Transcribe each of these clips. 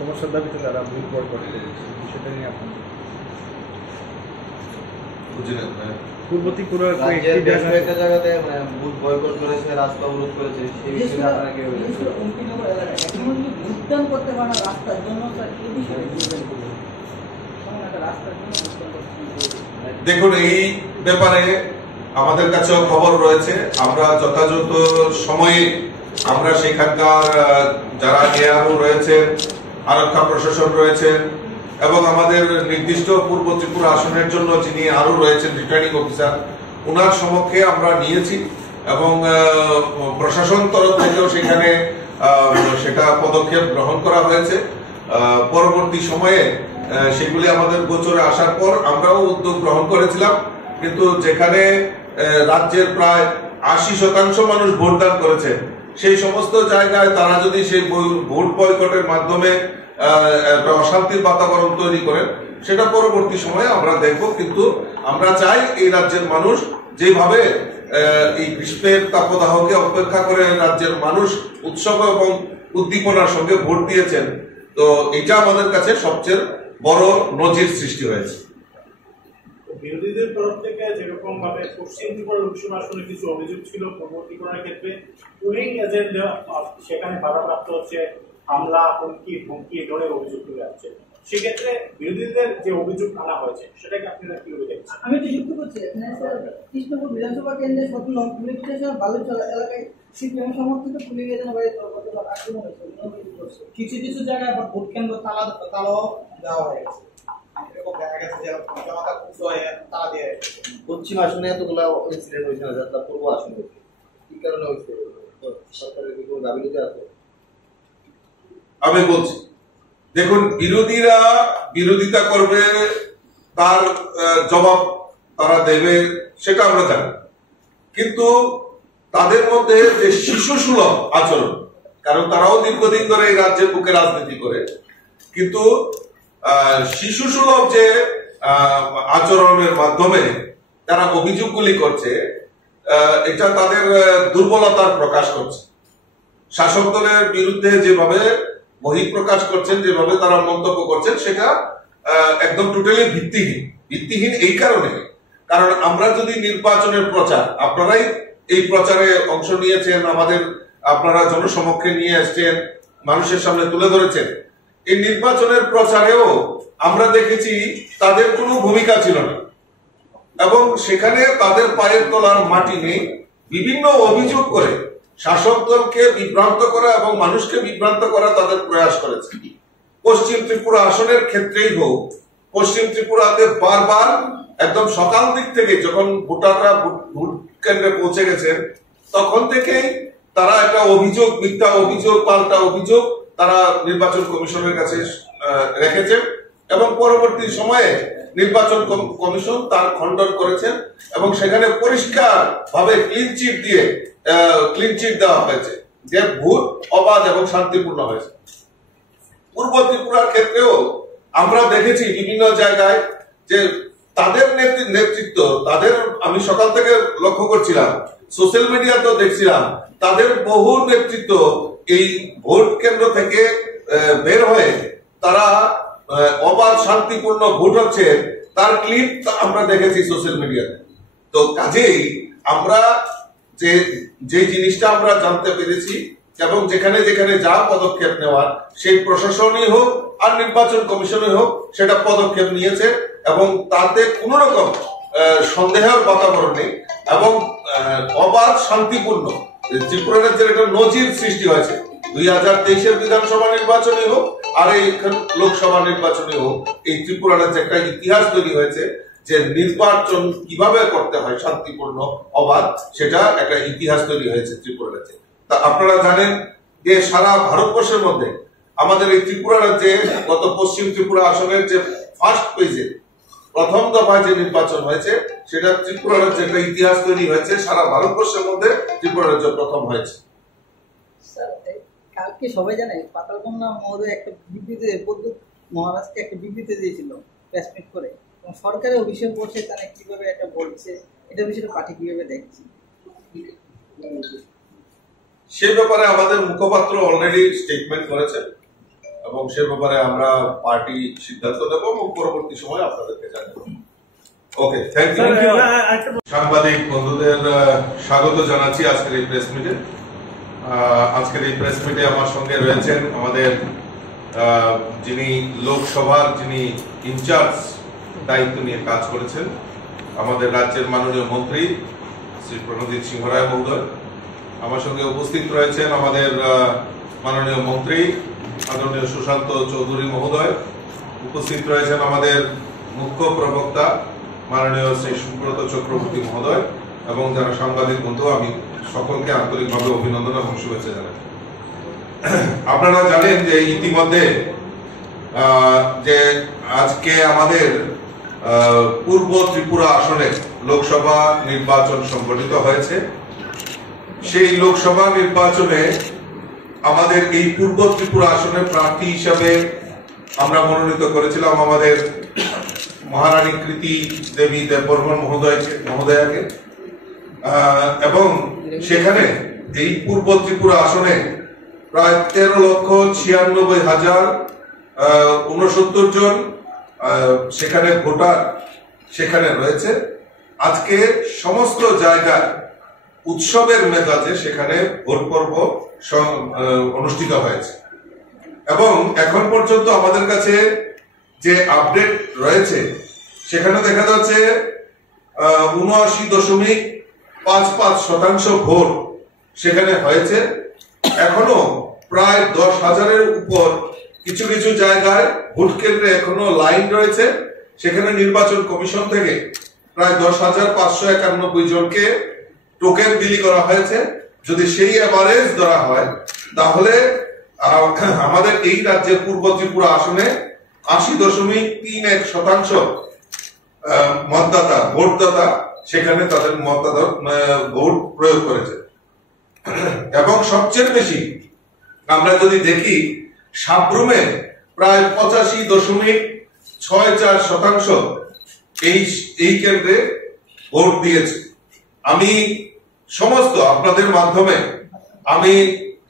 সমস্যার দাবিতে তারা ভুল বয়কট করেছে, বিষয়টা নিয়ে আপনার পূর্ব ত্রিপুরার কয়েকটি জায়গাতে বুথ বয়কট করেছে, রাস্তা অবরোধ করেছে, সেই বিষয়ে আপনারা কি বলবেন? ভোটদান করতে পারে না রাস্তার জন্য, এই বিষয়ে দেখুন, এই ব্যাপারে আমাদের কাছেও খবর রয়েছে। আমরা যথাযথ সময়ে আমরা সেখানকার যারা এআরও রয়েছেন, আরক্ষা প্রশাসন রয়েছেন এবং আমাদের নির্দিষ্ট পূর্ব ত্রিপুরা আসনের জন্য যিনি আরো রয়েছেন রিটার্নিং অফিসার, ওনার সমক্ষে আমরা নিয়েছি এবং প্রশাসন তরফ থেকেও সেখানে সেটা পদক্ষেপ গ্রহণ করা হয়েছে। পরবর্তী সময়ে সেগুলি আমাদের গোচরে আসার পর আমরাও উদ্যোগ গ্রহণ করেছিলাম, কিন্তু যেখানে রাজ্যের প্রায় 80% মানুষ ভোটদান করেছে, সেই সমস্ত জায়গায় তারা যদি সেই ভোট বয়কটের মাধ্যমে একটা অশান্তির বাতাবরণ তৈরি করেন, সেটা পরবর্তী সময়ে আমরা দেখব। কিন্তু আমরা চাই এই রাজ্যের মানুষ যেভাবে এই গ্রীষ্মের তাপদাহকে অপেক্ষা করে রাজ্যের মানুষ উৎসব এবং উদ্দীপনার সঙ্গে ভোট দিয়েছেন, তো এটা আমাদের কাছে সবচেয়ে বড় নজির সৃষ্টি হয়েছে। বিরোধীদের তরফ থেকে যেরকম ভাবে পশ্চিম ত্রিপুরা লোকসভা আসনে কিছু অভিযোগ ছিল পরবর্তীকরণের ক্ষেত্রে পুলিং এজেন্ট সেখানে বাধাপ্রাপ্ত হচ্ছে, হামলা, হুমকি এই ধরনের অভিযোগ তুলে আসছে। সেক্ষেত্রে বিরোধীদের যে অভিযোগ আনা হয়েছে সেটাকে আপনারা কিভাবে দেখছেন? আমি একটু যুক্ত করছি এখানে। কৃষ্ণপুর বিধানসভা কেন্দ্রে পুলিশ স্টেশন বালুচলা এলাকায় সিপিএম সমর্থিত পুলিং এজেন্ট আক্রমণ হয়েছে। কিছু কিছু জায়গায় আবার ভোট কেন্দ্র তালাও দেওয়া হয়ে গেছে। পশ্চিম আসনে এতগুলো ইনসিডেন্ট হয়েছে না, যাত্রা পূর্ব আসনে কি কারণে হয়েছে? সরকারের কি কোনো গাফিলতি আছে? আমি বলছি, দেখুন, বিরোধীরা বিরোধিতা করবে, তার জবাব তারা দেবে, সেটা আমরা জানি। কিন্তু তাদের মধ্যে যে শিশু সুলভ আচরণ, কারণ তারাও দীর্ঘদিন ধরে এই রাজ্যের বুকে রাজনীতি করে, কিন্তু শিশু সুলভ যে আচরণের মাধ্যমে তারা অভিযোগগুলি করছে, এটা তাদের দুর্বলতার প্রকাশ করছে। শাসক দলের বিরুদ্ধে যেভাবে বহিঃপ্রকাশ করছেন, যেভাবে তারা মন্তব্য করছেন, সেটা একদম টোটালি ভিত্তিহীন। এই কারণে, কারণ আমরা যদি নির্বাচনের প্রচার, আপনারাই এই প্রচারে অংশ নিয়েছেন, আপনারা জনসমক্ষে নিয়ে আসছেন, মানুষের সামনে তুলে ধরেছেন, এই নির্বাচনের প্রচারেও আমরা দেখেছি তাদের কোনো ভূমিকা ছিল না এবং সেখানে তাদের পায়ের তলার মাটি নেই। বিভিন্ন অভিযোগ করে শাসক দলকে বিভ্রান্ত করা এবং মানুষকে বিভ্রান্ত করা তাদের প্রয়াস করেছে। পশ্চিম ত্রিপুরা আসনের ক্ষেত্রেই হোক, পশ্চিম ত্রিপুরাতে বারবার একদম সকাল দিক থেকে যখন ভোটাররা ভোট কেন্দ্রে পৌঁছে গেছেন, তখন থেকেই তারা একটা অভিযোগ, মিথ্যা অভিযোগ, পাল্টা অভিযোগ তারা নির্বাচন কমিশনের কাছে রেখেছেন এবং পরবর্তী সময়ে নির্বাচন কমিশন তার খণ্ডন করেছেন এবং সেখানে পরিষ্কার ভাবে ক্লিন চিট দেওয়া হয়েছে যে ভোট অবাধ এবং শান্তিপূর্ণ হয়েছে। পূর্ব ত্রিপুরার ক্ষেত্রেও আমরা দেখেছি বিভিন্ন জায়গায় যে তাদের নেতৃত্ব, আমি সকাল থেকে লক্ষ্য করছিলাম, সোশ্যাল মিডিয়াতেও দেখছিলাম, তাদের বহু নেতৃত্ব এই ভোট কেন্দ্র থেকে বের হয়ে তারা অবাধ শান্তিপূর্ণ ভোট হচ্ছে তার ক্লিপ আমরা দেখেছি সোশ্যাল মিডিয়াতে। তো কাজেই আমরা যে জিনিসটা আমরা জানতে পেরেছি এবং যেখানে যেখানে যা পদক্ষেপ নেওয়ার, সেই প্রশাসনই হোক আর নির্বাচন কমিশনই হোক, সেটা পদক্ষেপ নিয়েছে এবং তাতে কোন রকম সন্দেহের বাতাবরণ নেই এবং অবাধ শান্তিপূর্ণ ত্রিপুরা রাজ্যের একটা নজির সৃষ্টি হয়েছে। 2023-এর বিধানসভা নির্বাচনে হোক আর এই লোকসভা নির্বাচনে হোক, এই ত্রিপুরা রাজ্যে একটা ইতিহাস তৈরি হয়েছে যে নির্বাচন কিভাবে করতে হয় শান্তিপূর্ণ, অবাধ, সেটা একটা ইতিহাস তৈরি হয়েছে ত্রিপুরা রাজ্যে। তা আপনারা জানেন যে সারা ভারতবর্ষের মধ্যে আমাদের এই ত্রিপুরা রাজ্যে গত পশ্চিম ত্রিপুরা আসনের যে ফার্স্ট পেজে প্রথম দফায় যে নির্বাচন হয়েছে, সেটা ত্রিপুরা রাজ্যে একটা ইতিহাস তৈরি হয়েছে। সারা ভারতবর্ষের মধ্যে ত্রিপুরা রাজ্য প্রথম হয়েছে। কালকে সবাই জানে পাতালকন্যা মহোদয় একটা বিবৃতি, মহারাজকে একটা বিবৃতি দিয়েছিল প্রেসমিট করে, এবং সরকারের অভিষেক বসে তারা কিভাবে এটা বলছে, এটা বিষয়ে পার্টি কিভাবে দেখছে? সে ব্যাপারে আমাদের মুখপাত্র অলরেডি স্টেটমেন্ট করেছেন এবং সে ব্যাপারে আমরা পার্টি সিদ্ধান্ত নেব এবং পরবর্তী সময় আপনাদেরকে জানাবো। ওকে, থ্যাংক ইউ। সাংবাদিক বন্ধুদের স্বাগত জানাচ্ছি আজকের এই প্রেস মিটে। আজকের এই প্রেস মিটে আমার সঙ্গে রয়েছেন আমাদের যিনি লোকসভার যিনি ইনচার্জ দায়িত্ব নিয়ে কাজ করেছেন, আমাদের রাজ্যের মাননীয় মন্ত্রী শ্রী প্রণজিৎ সিংহ রায় মহোদয়। আমার সঙ্গে উপস্থিত রয়েছেন আমাদের মাননীয় মন্ত্রী আদরণীয় সুশান্ত চৌধুরী মহোদয়। উপস্থিত রয়েছেন আমাদের মুখ্য প্রবক্তা মাননীয় শ্রী সুব্রত চক্রবর্তী মহোদয় এবং যারা সাংবাদিক বন্ধু, আমি সকলকে আন্তরিকভাবে অভিনন্দন এবং শুভেচ্ছা জানাই। আপনারা জানেন যে ইতিমধ্যে যে আজকে আমাদের পূর্ব ত্রিপুরা আসনে লোকসভা নির্বাচন সংগঠিত হয়েছে। সেই লোকসভা নির্বাচনে আমাদের এই পূর্ব ত্রিপুরা আসনের প্রার্থী হিসাবে আমরা মনোনীত করেছিলাম আমাদের মহারানী কৃতি দেবী দেববর্মন মহোদয়াকে, এবং সেখানে এই পূর্ব ত্রিপুরা আসনে প্রায় 13,96,069 জন সেখানে ভোটার সেখানে রয়েছে। আজকে সমস্ত জায়গায় উৎসবের মেজাজে সেখানে ভোট পর্ব অনুষ্ঠিত হয়েছে এবং এখন পর্যন্ত আমাদের কাছে যে আপডেট রয়েছে সেখানে দেখা যাচ্ছে 79.55% ভোট সেখানে হয়েছে। এখনো প্রায় 10,000-এর উপর কিছু কিছু জায়গায় ভোট কেন্দ্রে এখনো লাইন রয়েছে। সেখানে নির্বাচন কমিশন থেকে প্রায় 10,591 জনকে টোকেন বিলি করা হয়েছে। যদি সেই এভারেজ ধরা হয় তাহলে আমাদের এই রাজ্যের পূর্ব ত্রিপুরা আসনে 80.31% মতদাতা ভোটদাতা সেখানে তাদের ভোট প্রয়োগ করেছে। এবং সবচেয়ে বেশি আমরা যদি দেখি সাব্রুমে প্রায় 85.64% এই কেন্দ্রে ভোট দিয়েছে। আমি সমস্ত আপনাদের মাধ্যমে আমি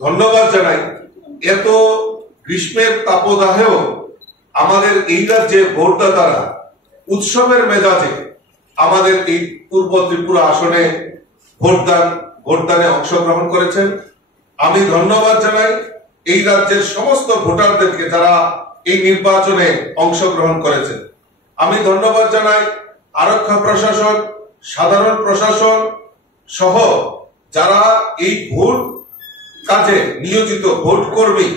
ধন্যবাদ জানাই। এত গ্রীষ্মের তাপদাহেও আমাদের এই রাজ্যে ভোটদাতারা উৎসবের মেজাজে আমাদের এই পূর্ব ত্রিপুরা আসনে ভোটদানে অংশগ্রহণ করেছেন। আমি ধন্যবাদ জানাই এই রাজ্যের সমস্ত ভোটারদেরকে যারা এই নির্বাচনে অংশগ্রহণ করেছেন। আমি ধন্যবাদ জানাই আরক্ষা প্রশাসন, সাধারণ প্রশাসন সহ যারা এই ভোট কাজে নিয়োজিত ভোট কর্মী,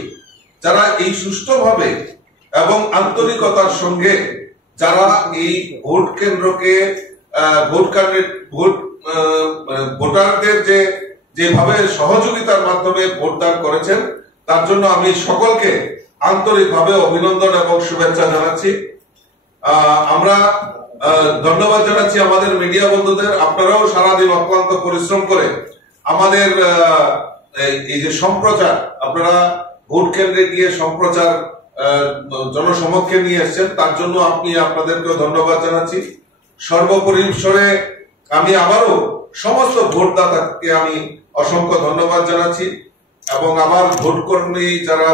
যারা এই সুষ্ঠুভাবে এবং আন্তরিকতার সঙ্গে যারা এই ভোট কেন্দ্রকে ভোটারদের যেভাবে সহযোগিতার মাধ্যমে ভোটদান করেছেন তার জন্য আমি সকলকে আন্তরিকভাবে অভিনন্দন এবং শুভেচ্ছা জানাচ্ছি। আমরা ধন্যবাদ জানাচ্ছি আমাদের মিডিয়া বন্ধুদের। আপনারাও সারাদিন অক্লান্ত পরিশ্রম করে আমাদের এই যে সম্প্রচার, আপনারা ভোট কেন্দ্রে গিয়ে সম্প্রচার জনসমক্ষে নিয়ে এসছেন, তার জন্য আপনাদেরকে ধন্যবাদ জানাচ্ছি। সর্বপরিসরে আমি আবারও সমস্ত ভোটদাতাকে আমি অসংখ্য ধন্যবাদ জানাচ্ছি এবং আমার ভোট কর্মী যারা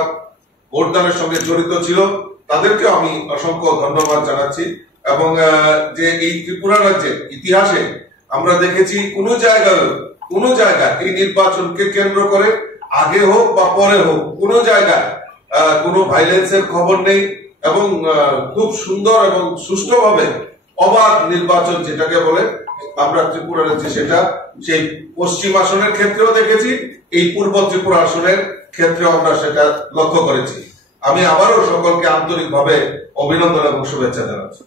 ভোটদানের সঙ্গে জড়িত ছিল তাদেরকে আমি অসংখ্য ধন্যবাদ জানাচ্ছি। এবং যে এই ত্রিপুরা রাজ্যের ইতিহাসে আমরা দেখেছি কোন জায়গায় এই নির্বাচনকে কেন্দ্র করে আগে হোক বা পরে হোক কোন জায়গায় কোনো ভাইলেন্সের খবর নেই এবং খুব সুন্দর এবং সুষ্ঠুভাবে অবাধ নির্বাচন যেটাকে বলে আমরা ত্রিপুরা রাজ্যে সেটা সেই পশ্চিম আসনের ক্ষেত্রেও দেখেছি, এই পূর্ব ত্রিপুরা আসনের ক্ষেত্রেও আমরা সেটা লক্ষ্য করেছি। আমি আবারও সকলকে আন্তরিকভাবে অভিনন্দন এবং শুভেচ্ছা জানাচ্ছি।